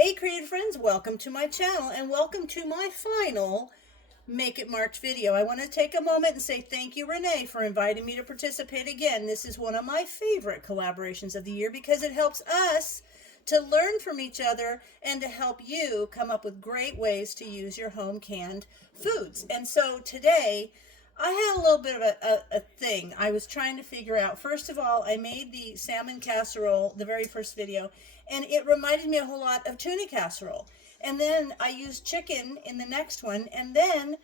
Hey creative friends, welcome to my channel and welcome to my final Make It Marked video. I want to take a moment and say thank you, Renee, for inviting me to participate again. This is one of my favorite collaborations of the year because it helps us to learn from each other and to help you come up with great ways to use your home canned foods. And so today, I had a little bit of a thing I was trying to figure out. First of all, I made the salmon casserole, the very first video, and it reminded me a whole lot of tuna casserole. And then I used chicken in the next one, and then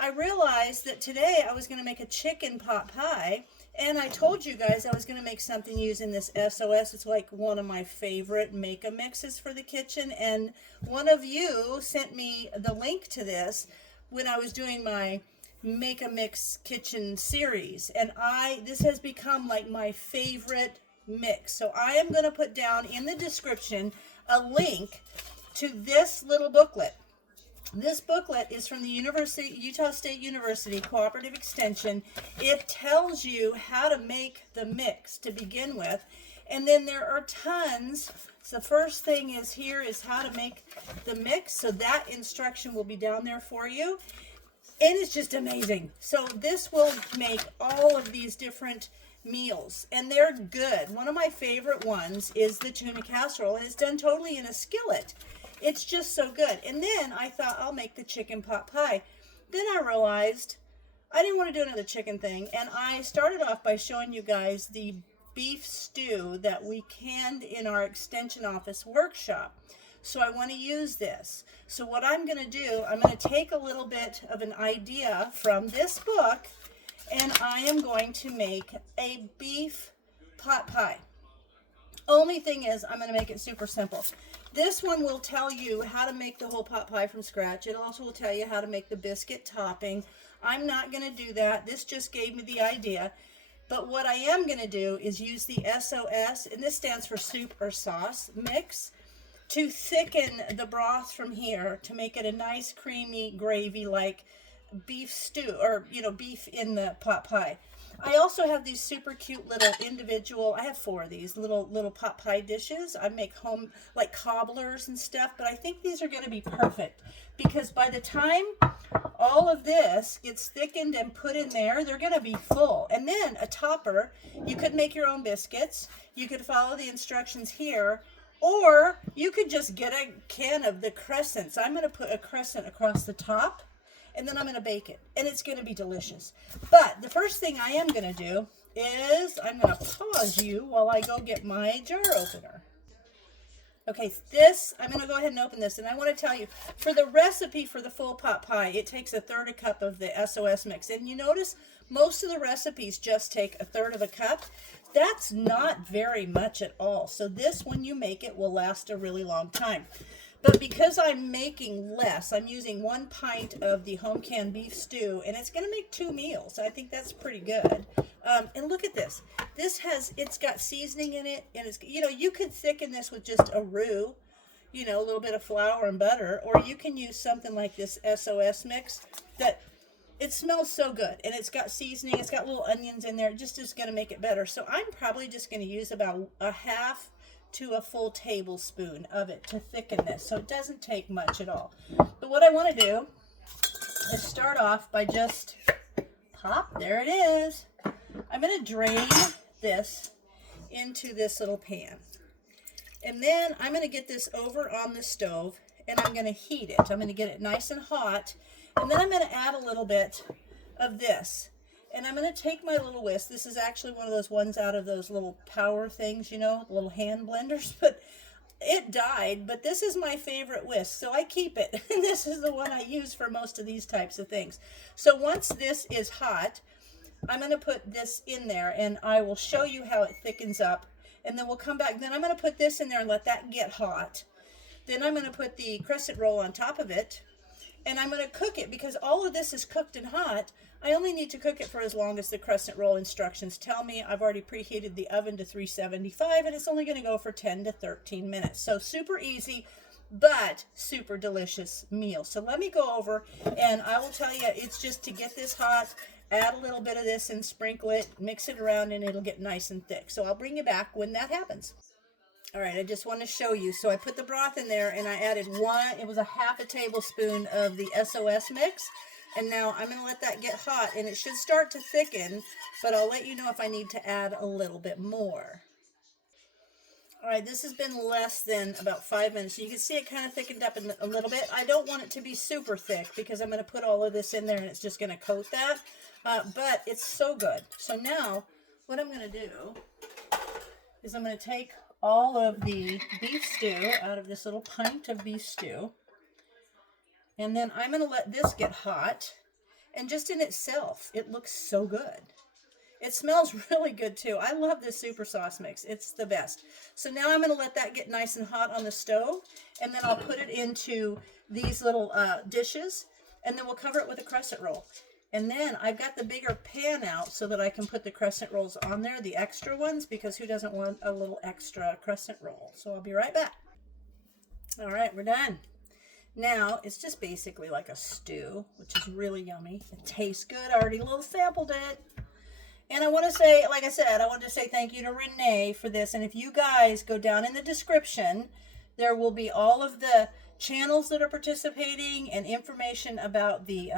I realized that today I was going to make a chicken pot pie, and I told you guys I was going to make something using this SOS. It's like one of my favorite make-a-mixes for the kitchen, and one of you sent me the link to this when I was doing my Make a Mix kitchen series, and this has become like my favorite mix. So I am going to put down in the description a link to this little booklet. This booklet is from the Utah State University Cooperative Extension. It tells you how to make the mix to begin with, and then there are tons. So the first thing is here is how to make the mix, so that instruction will be down there for you. And it's just amazing. So this will make all of these different meals, and they're good. One of my favorite ones is the tuna casserole, and it's done totally in a skillet. It's just so good. And then I thought I'll make the chicken pot pie. Then I realized I didn't want to do another chicken thing, and I started off by showing you guys the beef stew that we canned in our extension office workshop. So I want to use this. So what I'm going to do, I'm going to take a little bit of an idea from this book, and I am going to make a beef pot pie. Only thing is, I'm going to make it super simple. This one will tell you how to make the whole pot pie from scratch. It also will tell you how to make the biscuit topping. I'm not going to do that. This just gave me the idea. But what I am going to do is use the SOS, and this stands for soup or sauce mix, to thicken the broth from here to make it a nice creamy gravy like beef stew, or beef in the pot pie. I also have these super cute little individual, I have 4 of these little pot pie dishes. I make home like cobblers and stuff, but I think these are going to be perfect because by the time all of this gets thickened and put in there, they're going to be full. And then a topper, you could make your own biscuits. You could follow the instructions here, or you could just get a can of the crescents. I'm going to put a crescent across the top, and then I'm going to bake it, and it's going to be delicious. But the first thing I am going to do is I'm going to pause you while I go get my jar opener. Okay, I'm going to go ahead and open this, and I want to tell you, for the recipe for the full pot pie, it takes 1/3 cup of the SOS mix. And you notice most of the recipes just take 1/3 cup. That's not very much at all. So this, when you make it, will last a really long time. But because I'm making less, I'm using 1 pint of the home canned beef stew, and it's going to make 2 meals. I think that's pretty good. And look at this. It's got seasoning in it, and you could thicken this with just a roux, a little bit of flour and butter, or you can use something like this SOS mix that it smells so good, and it's got seasoning, it's got little onions in there. It just is going to make it better. So I'm probably just going to use about a half to a full tablespoon of it to thicken this, so it doesn't take much at all. But what I want to do is start off by just there it is. I'm going to drain this into this little pan, and then I'm going to get this over on the stove, and I'm going to heat it. I'm going to get it nice and hot, and then I'm going to add a little bit of this. And I'm going to take my little whisk. This is actually one of those ones out of those little power things, little hand blenders. But it died. But this is my favorite whisk, so I keep it. And this is the one I use for most of these types of things. So once this is hot, I'm going to put this in there, and I will show you how it thickens up. And then we'll come back. Then I'm going to put this in there and let that get hot. Then I'm going to put the crescent roll on top of it. And I'm going to cook it because all of this is cooked and hot. I only need to cook it for as long as the crescent roll instructions tell me. I've already preheated the oven to 375, and it's only going to go for 10 to 13 minutes. So super easy, but super delicious meal. So let me go over, and I will tell you, it's just to get this hot, add a little bit of this and sprinkle it, mix it around, and it'll get nice and thick. So I'll bring you back when that happens. All right, I just want to show you. So I put the broth in there and I added it was a half a tablespoon of the SOS mix. And now I'm going to let that get hot, and it should start to thicken, but I'll let you know if I need to add a little bit more. All right, this has been less than about 5 minutes. You can see it kind of thickened up a little bit. I don't want it to be super thick because I'm going to put all of this in there and it's just going to coat that. But it's so good. So now what I'm going to do is I'm going to take all of the beef stew out of this little pint of beef stew. And then I'm going to let this get hot. And just in itself, it looks so good. It smells really good too. I love this super sauce mix. It's the best. So now I'm going to let that get nice and hot on the stove. And then I'll put it into these little dishes. And then we'll cover it with a crescent roll. And then I've got the bigger pan out so that I can put the crescent rolls on there, the extra ones, because who doesn't want a little extra crescent roll? So I'll be right back. All right, we're done. Now, it's just basically like a stew, which is really yummy. It tastes good. I already a little sampled it. And I want to say, like I said, I want to say thank you to Renee for this. And if you guys go down in the description, there will be all of the channels that are participating and information about the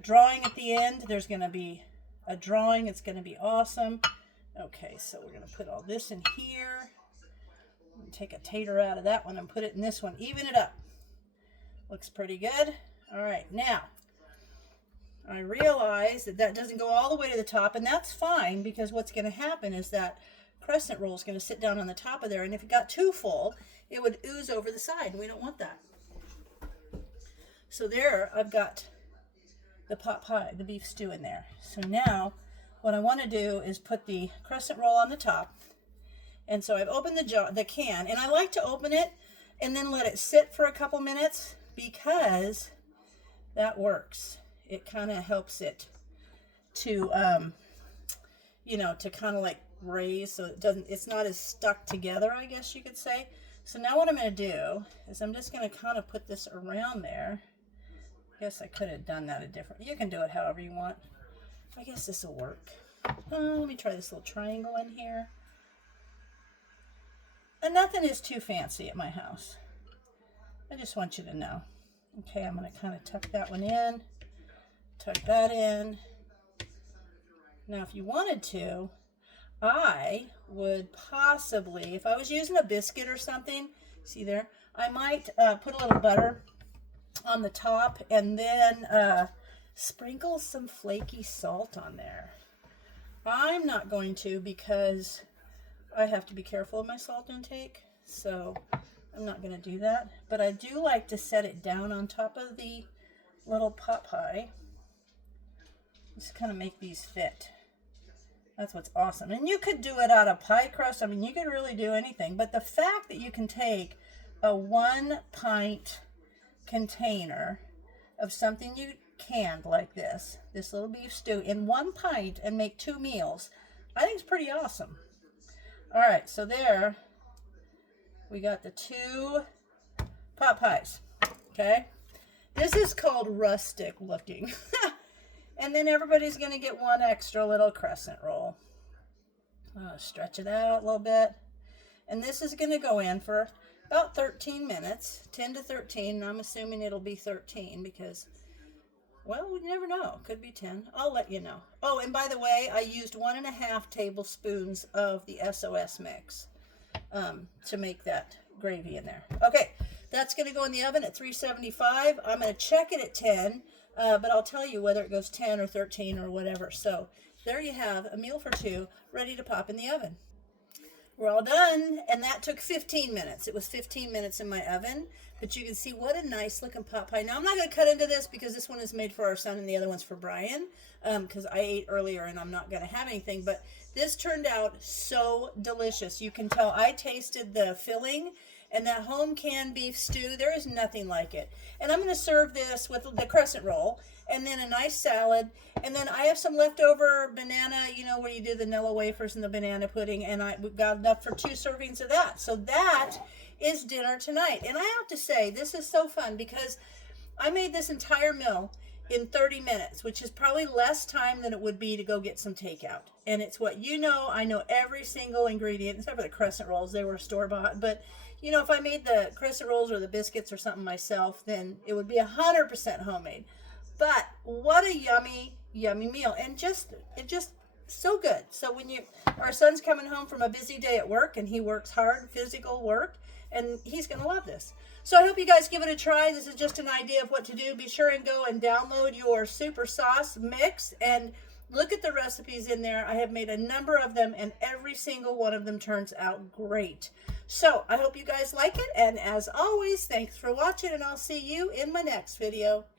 drawing at the end. There's going to be a drawing. It's going to be awesome. Okay, so we're going to put all this in here. Take a tater out of that one and put it in this one. Even it up. Looks pretty good. All right, now I realize that that doesn't go all the way to the top, and that's fine because what's going to happen is that crescent roll is going to sit down on the top of there, and if it got too full, it would ooze over the side. We don't want that. So there, I've got the pot pie, the beef stew in there. So now what I want to do is put the crescent roll on the top. And so I've opened the can, and I like to open it and then let it sit for a couple minutes because that works. It kind of helps it to, to kind of like raise so it's not as stuck together, I guess you could say. So now what I'm going to do is I'm just going to kind of put this around there. I guess I could have done that you can do it however you want. I guess this will work. Let me try this little triangle in here. And nothing is too fancy at my house. I just want you to know. Okay, I'm going to kind of tuck that one in. Tuck that in. Now, if you wanted to, I would possibly, if I was using a biscuit or something, see there, I might put a little butter on the top and then sprinkle some flaky salt on there. I'm not going to because I have to be careful of my salt intake, so I'm not going to do that. But I do like to set it down on top of the little pot pie. Just kind of make these fit. That's what's awesome. And you could do it out of pie crust. I mean, you could really do anything. But the fact that you can take a 1 pint container of something you canned like this little beef stew in 1 pint and make 2 meals, I think it's pretty awesome. All right, so there we got the 2 pot pies, okay? This is called rustic looking. And then everybody's going to get 1 extra little crescent roll. Stretch it out a little bit. And this is going to go in for about 13 minutes, 10 to 13. And I'm assuming it'll be 13 because, well, we never know. Could be 10. I'll let you know. Oh, and by the way, I used 1.5 tablespoons of the SOS mix to make that gravy in there. Okay, that's going to go in the oven at 375. I'm going to check it at 10, but I'll tell you whether it goes 10 or 13 or whatever. So there you have a meal for 2 ready to pop in the oven. We're all done, and that took 15 minutes. It was 15 minutes in my oven, but you can see what a nice looking pot pie. Now, I'm not going to cut into this because this one is made for our son and the other one's for Brian, because I ate earlier and I'm not going to have anything, but this turned out so delicious. You can tell I tasted the filling, and that home canned beef stew, there is nothing like it. And I'm going to serve this with the crescent roll, and then a nice salad, and then I have some leftover banana, where you do the Nilla wafers and the banana pudding, and we've got enough for 2 servings of that. So that is dinner tonight. And I have to say, this is so fun because I made this entire meal in 30 minutes, which is probably less time than it would be to go get some takeout. And it's what you know. I know every single ingredient, except for the crescent rolls. They were store-bought. But, you know, if I made the crescent rolls or the biscuits or something myself, then it would be 100% homemade. But what a yummy, yummy meal. And it just so good. So when our son's coming home from a busy day at work, and he works hard, physical work, and he's going to love this. So I hope you guys give it a try. This is just an idea of what to do. Be sure and go and download your super sauce mix and look at the recipes in there. I have made a number of them, and every single one of them turns out great. So I hope you guys like it. And as always, thanks for watching, and I'll see you in my next video.